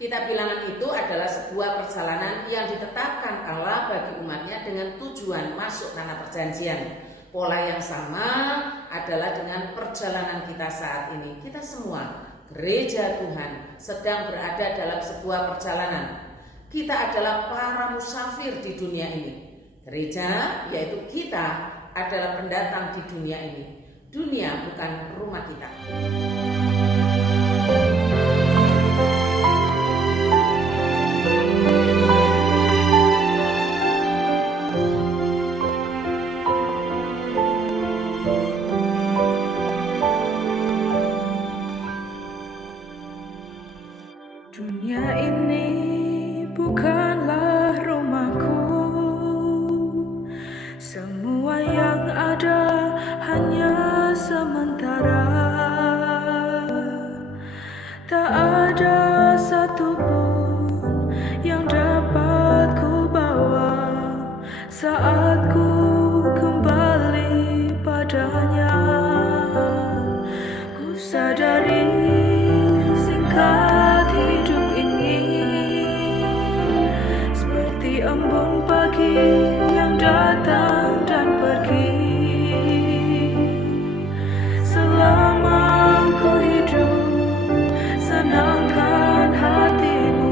Kitab Bilangan itu adalah sebuah perjalanan yang ditetapkan Allah bagi umatnya dengan tujuan masuk tanah perjanjian. Pola yang sama adalah dengan perjalanan kita saat ini. Kita semua, gereja Tuhan, sedang berada dalam sebuah perjalanan. Kita adalah para musafir di dunia ini. Gereja, yaitu kita, adalah pendatang di dunia ini. Dunia bukan rumah kita. Dunia ini bukanlah rumahku. Semua yang ada hanya sementara. Tak ada satupun yang dapat ku bawa saat ku kembali padanya. Ku sadari singkat hidup ini seperti embun pagi yang datang dan pergi. Selama ku hidup, senangkan hatimu.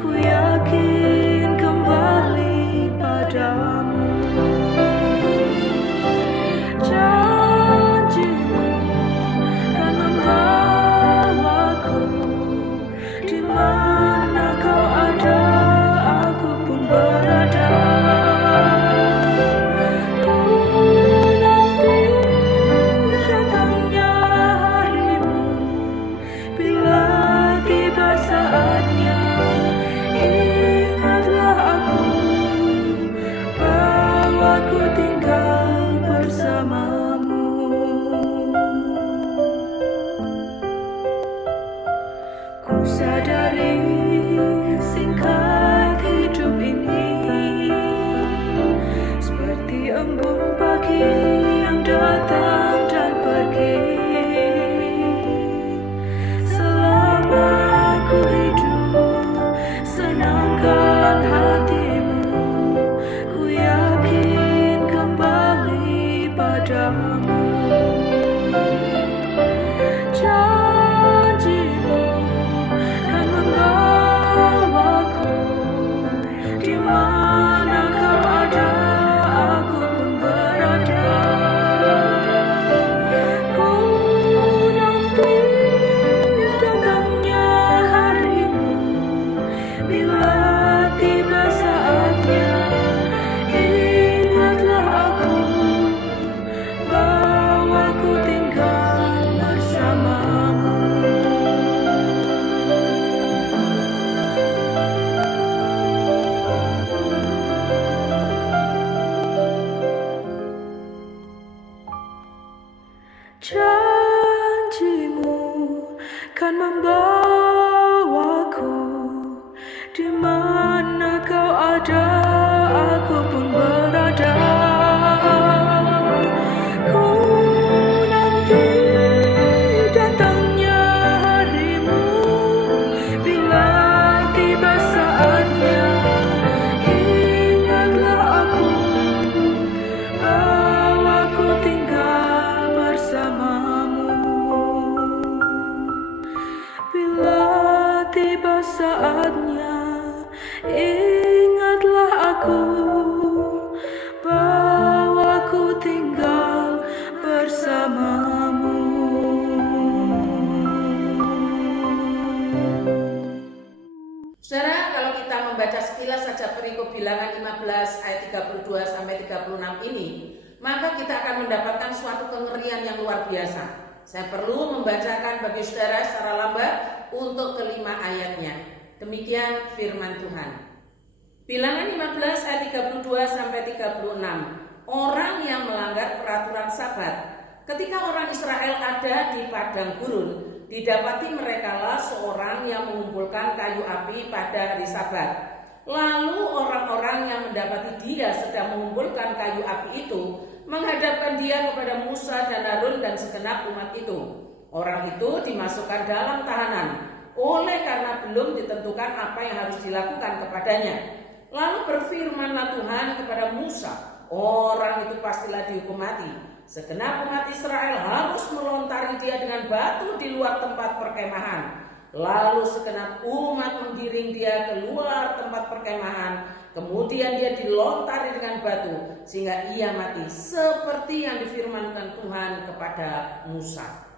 Ku yakin kembali padamu. Janjimu kan membawaku. Di mana kau ada, aku pun berada. Ku nanti datangnya harimu. Bila tiba saatnya, ingatlah aku. Bawaku tinggal bersamamu. Ku sadari singkat hidup ini seperti embun pagi yang datang dan pergi. Selama ku hidup, senangkan hatimu. Ku yakin kembali padamu. Janjimu kan membawaku. Di mana kau ada, aku pun berada. Ku nanti datangnya harimu. Bila tiba saatnya, ingatlah aku. Bawaku tinggal bersamamu. Janjimu kan membawaku. Di mana kau ada, aku pun berada. Ku nanti datangnya harimu. Bila tiba saatnya, ingatlah aku. Bawaku tinggal bersamamu. Bila tiba saatnya, ingatlah aku. Bawaku tinggal bersamamu. Saudara, kalau kita membaca sekilas saja perikop Bilangan 15 ayat 32 sampai 36 ini, maka kita akan mendapatkan suatu kengerian yang luar biasa. Saya perlu membacakan bagi saudara secara lambat untuk kelima ayatnya. Demikian firman Tuhan. Bilangan 15 ayat 32 sampai 36. Orang yang melanggar peraturan Sabat. Ketika orang Israel ada di padang gurun, didapati merekalah seorang yang mengumpulkan kayu api pada hari Sabat. Lalu orang-orang yang mendapati dia sedang mengumpulkan kayu api itu menghadapkan dia kepada Musa dan Harun dan segenap umat itu. Orang itu dimasukkan dalam tahanan. oleh karena belum ditentukan apa yang harus dilakukan kepadanya. Lalu berfirmanlah Tuhan kepada Musa, orang itu pastilah dihukum mati. Segenap umat Israel harus melontari dia dengan batu di luar tempat perkemahan. Lalu segenap umat menggiring dia keluar tempat perkemahan. Kemudian dia dilontari dengan batu sehingga ia mati seperti yang difirmankan Tuhan kepada Musa.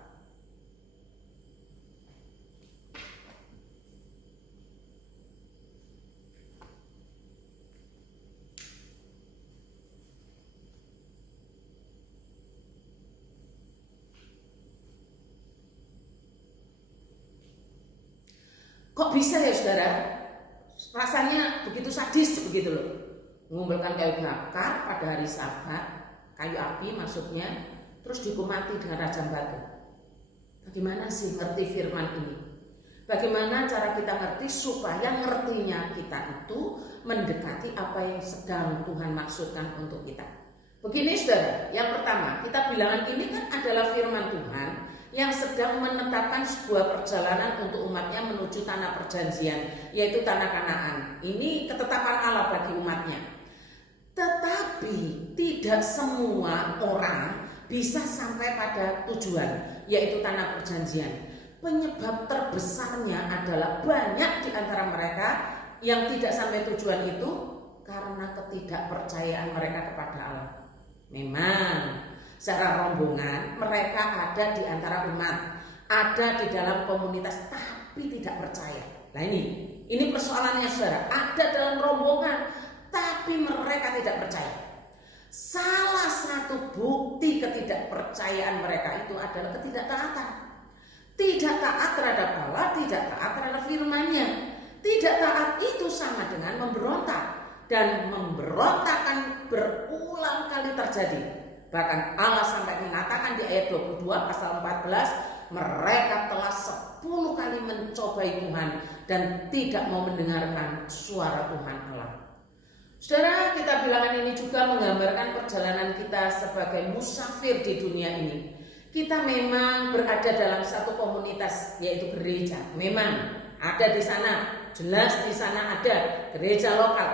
Kok bisa ya saudara? Rasanya begitu sadis begitu loh. Mengumpulkan kayu bakar pada hari Sabat, kayu api maksudnya, terus dihukum mati dengan rajam batu. Bagaimana sih ngerti firman ini? Bagaimana cara kita ngerti supaya ngertinya kita itu mendekati apa yang sedang Tuhan maksudkan untuk kita? Begini saudara, yang pertama kita bilangan ini kan adalah firman Tuhan yang sedang menetapkan sebuah perjalanan untuk umatnya menuju tanah perjanjian, yaitu tanah Kanaan. Ini ketetapan Allah bagi umatnya. Tetapi tidak semua orang bisa sampai pada tujuan, yaitu tanah perjanjian. Penyebab terbesarnya adalah banyak di antara mereka yang tidak sampai tujuan itu karena ketidakpercayaan mereka kepada Allah. Memang secara rombongan mereka ada di antara umat, ada di dalam komunitas tapi tidak percaya. Nah ini persoalannya saudara, ada dalam rombongan tapi mereka tidak percaya. Salah satu bukti ketidakpercayaan mereka itu adalah ketidaktaatan. Tidak taat terhadap Allah, tidak taat terhadap firman-Nya. Tidak taat itu sama dengan memberontak, dan memberontak kan berulang kali terjadi. Bahkan Allah sampai mengatakan di ayat 22 pasal 14, mereka telah 10 kali mencobai Tuhan dan tidak mau mendengarkan suara Tuhan Allah. Saudara, kita bilangan ini juga menggambarkan perjalanan kita sebagai musafir di dunia ini. Kita memang berada dalam satu komunitas, yaitu gereja. Memang ada di sana, jelas di sana ada gereja lokal.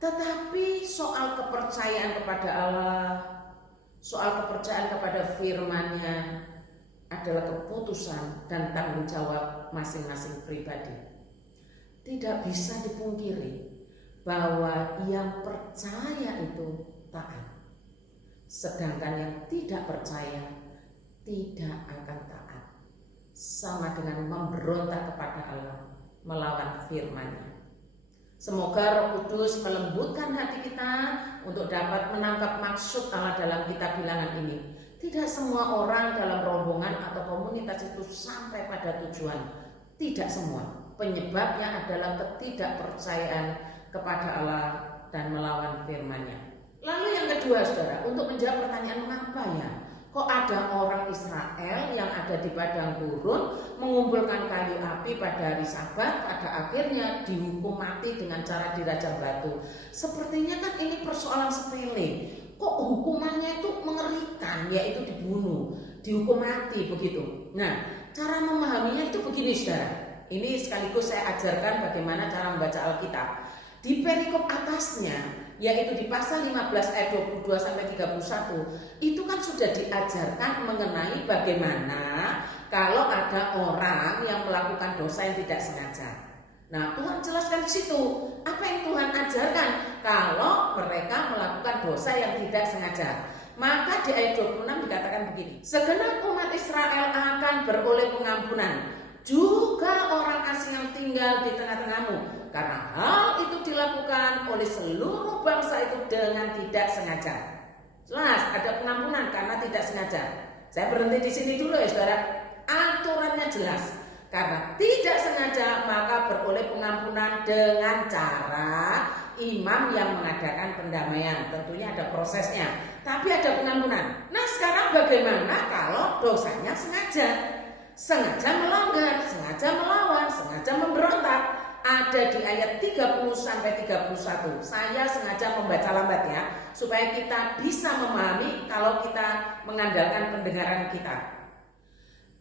Tetapi soal kepercayaan kepada Allah, soal kepercayaan kepada firman-Nya adalah keputusan dan tanggung jawab masing-masing pribadi. Tidak bisa dipungkiri bahwa yang percaya itu taat, sedangkan yang tidak percaya tidak akan taat, sama dengan memberontak kepada Allah, melawan firman-Nya. Semoga Roh Kudus melembutkan hati kita untuk dapat menangkap maksud Allah dalam kitab bilangan ini. Tidak semua orang dalam rombongan atau komunitas itu sampai pada tujuan. Tidak semua. Penyebabnya adalah ketidakpercayaan kepada Allah dan melawan firman-Nya. Lalu yang kedua saudara, untuk menjawab pertanyaan mengapa ya kok ada orang Israel yang ada di padang gurun mengumpulkan kayu api pada hari Sabat, pada akhirnya dihukum mati dengan cara dirajam batu. Sepertinya kan ini persoalan sepele. Kok hukumannya itu mengerikan, yaitu dibunuh, dihukum mati begitu. Nah, cara memahaminya itu begini saudara. Ini sekaligus saya ajarkan bagaimana cara membaca Alkitab. Di perikop atasnya, yaitu di pasal 15 ayat 22 sampai 31, itu kan sudah diajarkan mengenai bagaimana kalau ada orang yang melakukan dosa yang tidak sengaja. Nah, Tuhan jelaskan di situ apa yang Tuhan ajarkan kalau mereka melakukan dosa yang tidak sengaja. Maka di ayat 26 dikatakan begini, segenap umat Israel akan beroleh pengampunan, juga orang asing yang tinggal di tengah-tengahmu, karena hal itu dilakukan oleh seluruh bangsa itu dengan tidak sengaja. Jelas ada pengampunan karena tidak sengaja. Saya berhenti di sini dulu ya saudara. Aturannya jelas. Karena tidak sengaja maka beroleh pengampunan dengan cara imam yang mengadakan pendamaian. Tentunya ada prosesnya, tapi ada pengampunan. Nah sekarang bagaimana kalau dosanya sengaja? Sengaja melanggar, sengaja melawan, sengaja memberontak. Ada di ayat 30 sampai 31. Saya sengaja membaca lambat ya, supaya kita bisa memahami kalau kita mengandalkan pendengaran kita.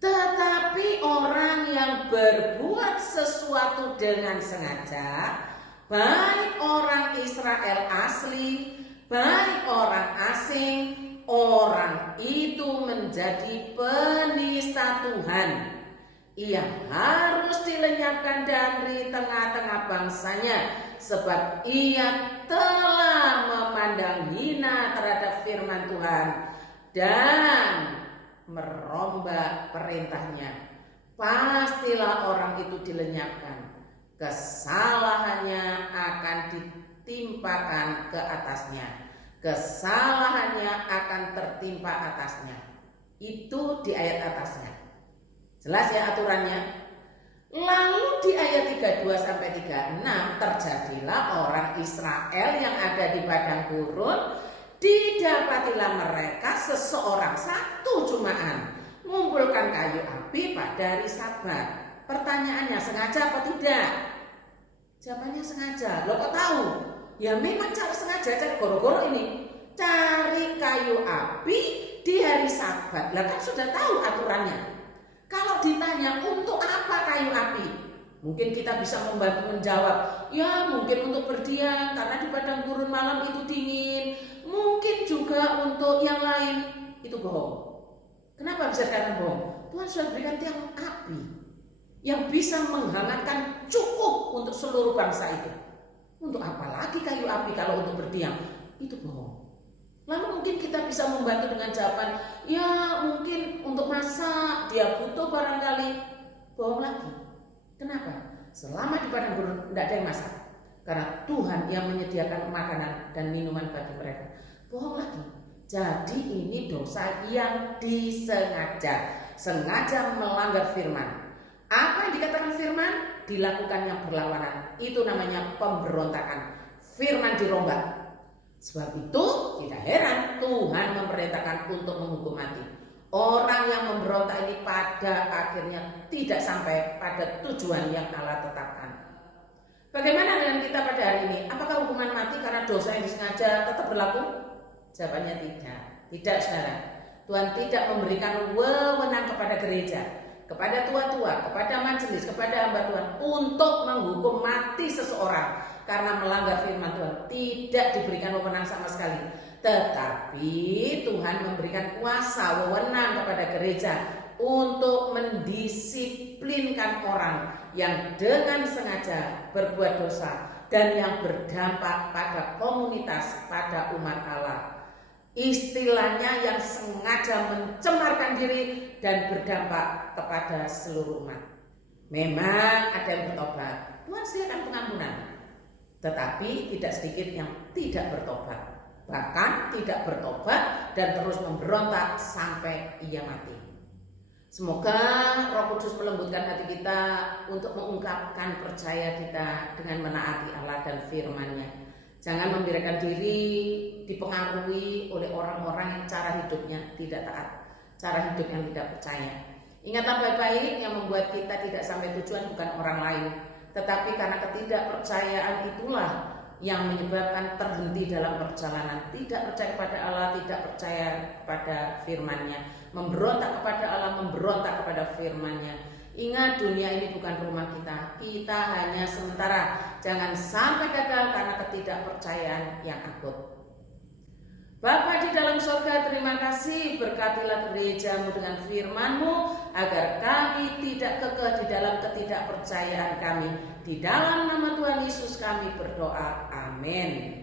Tetapi orang yang berbuat sesuatu dengan sengaja, baik orang Israel asli, baik orang asing, orang itu menjadi penista Tuhan. Ia harus dilenyapkan dari tengah-tengah bangsanya, sebab ia telah memandang hina terhadap firman Tuhan dan merombak perintahnya. Pastilah orang itu dilenyapkan, kesalahannya akan ditimpakan ke atasnya, kesalahannya akan tertimpa atasnya. Itu di ayat atasnya. Jelas ya aturannya. Lalu di ayat 32 sampai 36 terjadilah orang Israel yang ada di padang gurun, didapatilah mereka seseorang satu jemaah mengumpulkan kayu api pada hari Sabat. Pertanyaannya, sengaja apa tidak? Jawabannya sengaja. Lo kok tahu? Ya memang cara sengaja, cari goro-goro ini. Cari kayu api di hari Sabat. Lah kan sudah tahu aturannya. Kalau ditanya untuk apa kayu api, mungkin kita bisa membantu menjawab, ya mungkin untuk berdiam karena di padang gurun malam itu dingin. Mungkin juga untuk yang lain. Itu bohong. Kenapa bisa dikatakan bohong? Tuhan sudah berikan tiang api yang bisa menghangatkan cukup untuk seluruh bangsa itu. Untuk apa lagi kayu api kalau untuk berdiam? Itu bohong. Lalu mungkin kita bisa membantu dengan jawaban, ya mungkin untuk masak, dia butuh barangkali. Bohong lagi. Kenapa? Selama di padang gurun tidak ada yang masak, karena Tuhan yang menyediakan makanan dan minuman bagi mereka. Bohong lagi. Jadi ini dosa yang disengaja, sengaja melanggar firman. Apa yang dikatakan firman? Dilakukan yang berlawanan. Itu namanya pemberontakan. Firman dirombak. Sebab itu tidak heran Tuhan memerintahkan untuk menghukum mati. Orang yang memberontak ini pada akhirnya tidak sampai pada tujuan yang Allah tetapkan. Bagaimana dengan kita pada hari ini? Apakah hukuman mati karena dosa yang disengaja tetap berlaku? Jawabannya tidak. Tidak, saudara. Tuhan tidak memberikan wewenang kepada gereja, kepada tua-tua, kepada majelis, kepada hamba Tuhan untuk menghukum mati seseorang karena melanggar firman Tuhan. Tidak diberikan wewenang sama sekali. Tetapi Tuhan memberikan kuasa, wewenang kepada gereja untuk mendisiplinkan orang yang dengan sengaja berbuat dosa dan yang berdampak pada komunitas, pada umat Allah. Istilahnya yang sengaja mencemarkan diri dan berdampak kepada seluruh umat. Memang ada yang bertobat, Tuhan sediakan pengampunan. Tetapi tidak sedikit yang tidak bertobat, bahkan tidak bertobat dan terus memberontak sampai ia mati. Semoga Roh Kudus melembutkan hati kita untuk mengungkapkan percaya kita dengan menaati Allah dan firman-Nya. Jangan membiarkan diri dipengaruhi oleh orang-orang yang cara hidupnya tidak taat, cara hidup yang tidak percaya. Ingatan baik-baik yang membuat kita tidak sampai tujuan bukan orang lain, tetapi karena ketidakpercayaan itulah yang menyebabkan terhenti dalam perjalanan, tidak percaya kepada Allah, tidak percaya kepada firman-Nya, memberontak kepada Allah, memberontak kepada firman-Nya. Ingat, dunia ini bukan rumah kita, kita hanya sementara. Jangan sampai gagal karena ketidakpercayaan yang akut. Bapa di dalam surga, terima kasih, berkatilah gereja-Mu dengan firman-Mu agar kami tidak kekeh di dalam ketidakpercayaan kami. Di dalam nama Tuhan Yesus kami berdoa, amin.